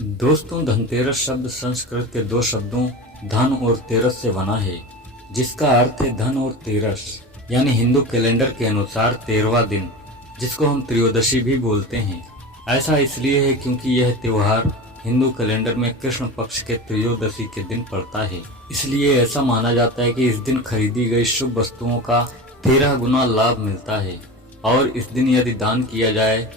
दोस्तों, धनतेरस शब्द संस्कृत के दो शब्दों धन और तेरस से बना है, जिसका अर्थ है धन और तेरस, यानी हिंदू कैलेंडर के अनुसार 13वां दिन, जिसको हम त्रयोदशी भी बोलते हैं। ऐसा इसलिए है क्योंकि यह त्योहार हिंदू कैलेंडर में कृष्ण पक्ष के त्रयोदशी के दिन पड़ता है। इसलिए ऐसा माना जाता है कि इस दिन खरीदी गई शुभ वस्तुओं का 13 गुना लाभ मिलता है और इस दिन यदि दान किया जाए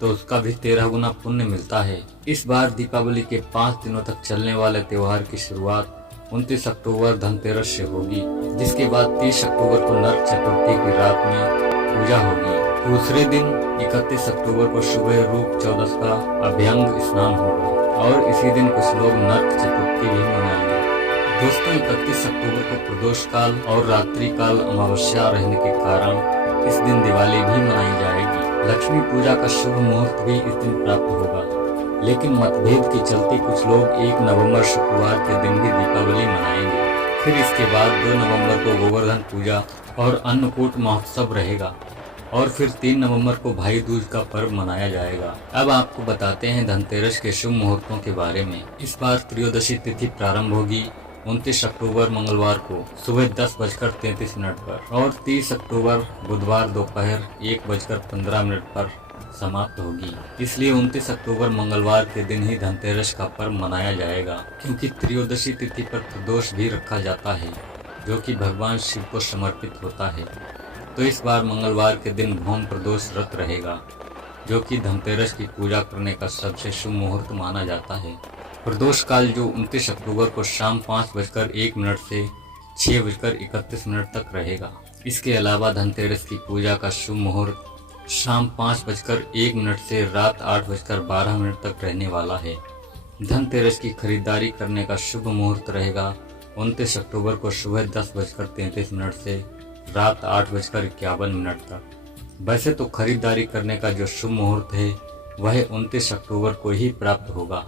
तो उसका भी 13 गुना पुण्य मिलता है। इस बार दीपावली के 5 दिनों तक चलने वाले त्योहार की शुरुआत 29 अक्टूबर धनतेरस से होगी, जिसके बाद 30 अक्टूबर को नरक चतुर्थी की रात में पूजा होगी। दूसरे दिन 31 अक्टूबर को सुबह रूप चौदस का अभ्यंग स्नान होगा और इसी दिन कुछ लोग नरक चतुर्थी भी मनाएंगे। दोस्तों, 31 अक्टूबर को प्रदोष काल और रात्रि काल अमावस्या रहने के कारण इस दिन दिवाली भी मनाई जाएगी। लक्ष्मी पूजा का शुभ मुहूर्त भी इस दिन प्राप्त होगा, लेकिन मतभेद के चलते कुछ लोग 1 नवंबर शुक्रवार के दिन भी दीपावली मनाएंगे। फिर इसके बाद 2 नवंबर को गोवर्धन पूजा और अन्नकूट महोत्सव रहेगा और फिर 3 नवंबर को भाई दूज का पर्व मनाया जाएगा। अब आपको बताते हैं धनतेरस के शुभ मुहूर्तों के बारे में। इस बार त्रयोदशी तिथि प्रारंभ होगी 29 अक्टूबर मंगलवार को सुबह 10:33 पर और 30 अक्टूबर बुधवार दोपहर 1:15 पर समाप्त होगी। इसलिए 29 अक्टूबर मंगलवार के दिन ही धनतेरस का पर्व मनाया जाएगा, क्योंकि त्रयोदशी तिथि पर प्रदोष भी रखा जाता है, जो कि भगवान शिव को समर्पित होता है। तो इस बार मंगलवार के दिन भौम प्रदोष व्रत रहेगा, जो कि धनतेरस की पूजा करने का सबसे शुभ मुहूर्त माना जाता है। प्रदोष काल जो 29 अक्टूबर को शाम 5:01 से 6:31 तक रहेगा। इसके अलावा धनतेरस की पूजा का शुभ मुहूर्त शाम 5:01 से रात 8:12 तक रहने वाला है। धनतेरस की खरीदारी करने का शुभ मुहूर्त रहेगा 29 अक्टूबर को सुबह 10:33 से रात 8:51 तक। वैसे तो खरीदारी करने का जो शुभ मुहूर्त है वह 29 अक्टूबर को ही प्राप्त होगा,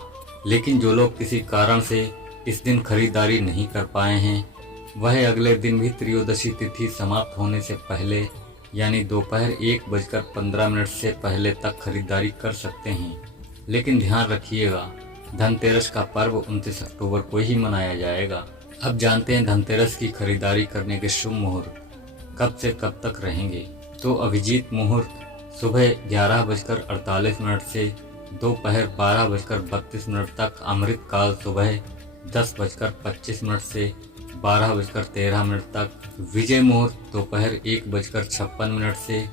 लेकिन जो लोग किसी कारण से इस दिन खरीदारी नहीं कर पाए हैं वह अगले दिन भी त्रयोदशी तिथि समाप्त होने से पहले यानी दोपहर 1:15 से पहले तक खरीदारी कर सकते हैं। लेकिन ध्यान रखिएगा, धनतेरस का पर्व 29 अक्टूबर को ही मनाया जाएगा। अब जानते हैं धनतेरस की खरीदारी करने के शुभ मुहूर्त कब से कब तक रहेंगे। तो अभिजीत मुहूर्त सुबह 11:48 से दोपहर 12:32 तक। अमृत काल सुबह 10:25 से 12:13 तक। विजय मुहूर्त दोपहर 1:56 से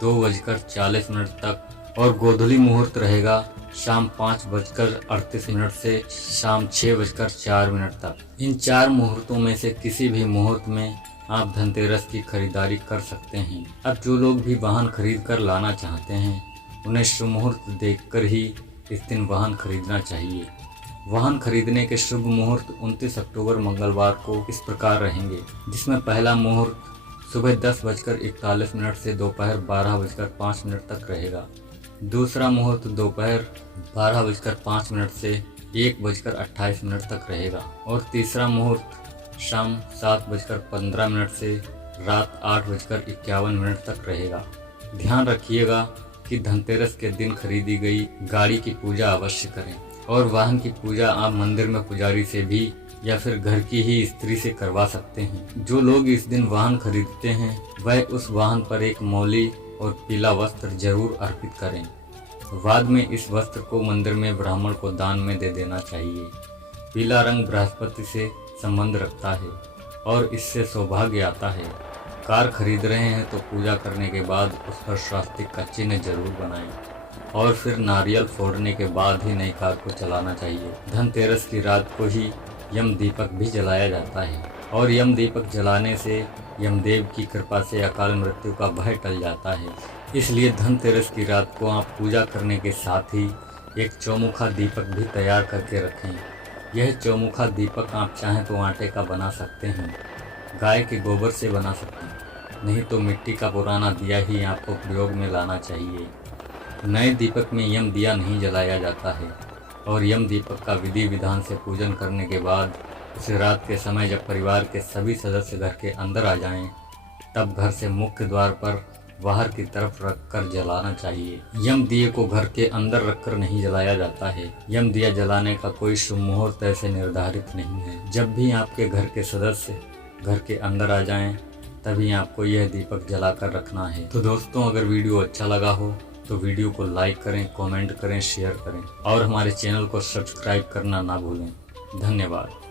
2:40 तक और गोधूली मुहूर्त रहेगा शाम 5:38 से शाम 6:04 तक। इन 4 मुहूर्तों में से किसी भी मुहूर्त में आप धनतेरस की खरीदारी कर सकते हैं। अब जो लोग भी वाहन खरीद कर लाना चाहते हैं उन्हें शुभ मुहूर्त देखकर ही इस दिन वाहन खरीदना चाहिए। वाहन खरीदने के शुभ मुहूर्त 29 अक्टूबर मंगलवार को इस प्रकार रहेंगे, जिसमें पहला मुहूर्त सुबह 10:41 से दोपहर 12:05 तक रहेगा। दूसरा मुहूर्त दोपहर 12:05 से 1:28 तक रहेगा और तीसरा मुहूर्त शाम 7:15 से रात 8:51 तक रहेगा। ध्यान रखिएगा कि धनतेरस के दिन खरीदी गई गाड़ी की पूजा अवश्य करें और वाहन की पूजा आप मंदिर में पुजारी से भी या फिर घर की ही स्त्री से करवा सकते हैं। जो लोग इस दिन वाहन खरीदते हैं वह उस वाहन पर एक मौली और पीला वस्त्र जरूर अर्पित करें। बाद में इस वस्त्र को मंदिर में ब्राह्मण को दान में दे देना चाहिए। पीला रंग बृहस्पति से संबंध रखता है और इससे सौभाग्य आता है। कार खरीद रहे हैं तो पूजा करने के बाद उस पर स्वास्तिक का चिन्ह जरूर बनाएं और फिर नारियल फोड़ने के बाद ही नई कार को चलाना चाहिए। धनतेरस की रात को ही यम दीपक भी जलाया जाता है और यम दीपक जलाने से यमदेव की कृपा से अकाल मृत्यु का भय टल जाता है। इसलिए धनतेरस की रात को आप पूजा करने के साथ ही एक चौमुखा दीपक भी तैयार करके रखें। यह चौमुखा दीपक आप चाहें तो आटे का बना सकते हैं, गाय के गोबर से बना सकते हैं, नहीं तो मिट्टी का पुराना दिया ही आपको प्रयोग में लाना चाहिए। नए दीपक में यम दिया नहीं जलाया जाता है और यम दीपक का विधि विधान से पूजन करने के बाद उसे रात के समय जब परिवार के सभी सदस्य घर के अंदर आ जाएं, तब घर से मुख्य द्वार पर बाहर की तरफ रखकर जलाना चाहिए। यम दिए को घर के अंदर रखकर नहीं जलाया जाता है। यम दिया जलाने का कोई शुभ मुहूर्त ऐसे निर्धारित नहीं है। जब भी आपके घर के सदस्य घर के अंदर आ जाएं, तभी आपको यह दीपक जलाकर रखना है। तो दोस्तों, अगर वीडियो अच्छा लगा हो तो वीडियो को लाइक करें, कमेंट करें, शेयर करें और हमारे चैनल को सब्सक्राइब करना ना भूलें। धन्यवाद।